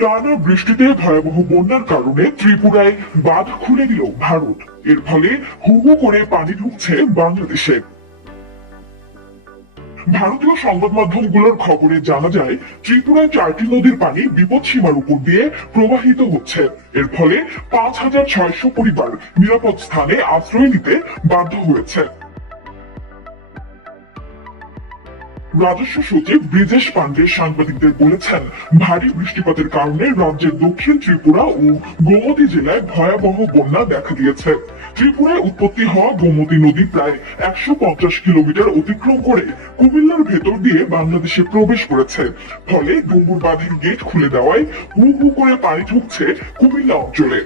টানা বৃষ্টিতে ভয়াবহ বন্যার কারণে ত্রিপুরায় বাঁধ খুলে দিল ভারত। এর ফলে হু হু করে পানি ঢুকছে বাংলাদেশে। ভারতীয় সংবাদ মাধ্যমগুলোর খবরে জানা যায়, ত্রিপুরায় চারটি নদীর পানি বিপদ সীমার উপর দিয়ে প্রবাহিত হচ্ছে। এর ফলে পাঁচ হাজার ছয়শো পরিবার নিরাপদ স্থানে আশ্রয় নিতে বাধ্য হয়েছে। রাজস্ব সচিব ব্রিজেশ পান্ডে সাংবাদিকদের বলেছেন, ভারী বৃষ্টিপাতের কারণে রাজ্যের দক্ষিণ ত্রিপুরা ও গোমতী জেলায় ভয়াবহ বন্যা দেখা দিয়েছে। ত্রিপুরায় উৎপত্তি হওয়া গোমতী নদী প্রায় একশো পঞ্চাশ কিলোমিটার অতিক্রম করে কুমিল্লার ভেতর দিয়ে বাংলাদেশে প্রবেশ করেছে। ফলে ডুম্বুর বাঁধের গেট খুলে দেওয়ায় হু হু করে পানি ঢুকছে কুমিল্লা অঞ্চলে।